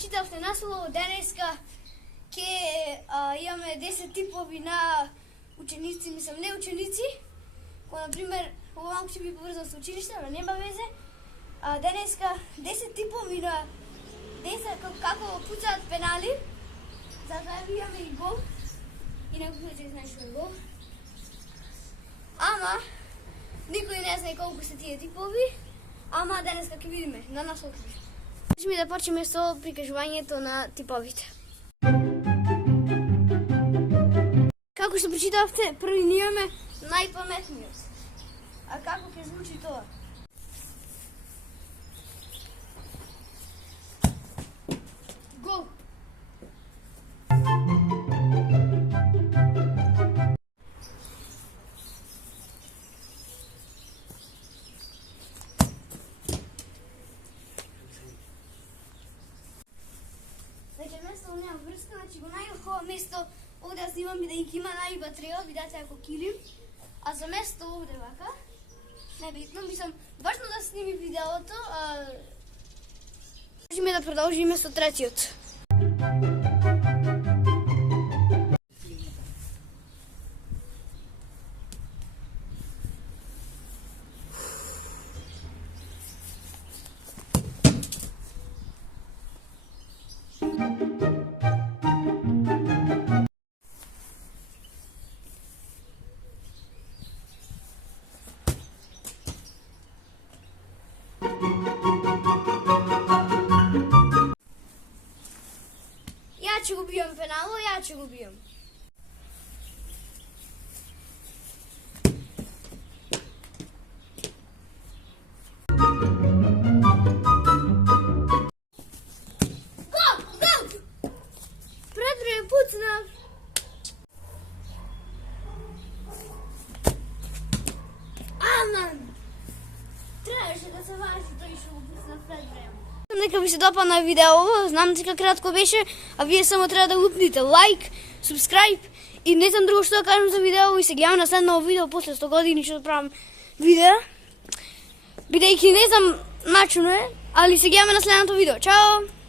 прочитавте наслов, денеска ќе имаме 10 типови на ученици, мислам не ученици, кои например ова малку ќе би поврзано со училиште, но нема везе. Денеска 10 типови на деца како пуцаат пенали. Затоа имаме и гол. И некој ќе знае што е гол. Ама никој не знае колку се тие типови. Ама денеска ќе видиме на наслов. Ми да почнеме со прикажувањето на типовите. Како што прочитавте, први ни имаме најпаметниот. А како ќе звучи тоа? Гол. Значи, место нема врска, значи го најхубаво место овде да снимам и да ги има најбатрео, видате ако килим. А за место овде вака, небитно, мислам, важно да сними видеото, можеме да продолжиме со третиот. Ја ќе го бијам пенало, ја ќе го бијам. Гол! Гол! Предпре пуцнав. Аман! Требаше да се важи тој што го пуцнав предпре. Нека ви се допадна видео, знам дека кратко беше, а вие само треба да лупните лайк, субскрайб и не знам друго што да кажам за видео и се гледам на следното видео после 100 години што да правам видео. Бидејќи не знам начинно е, али се гледаме на следното видео. Чао!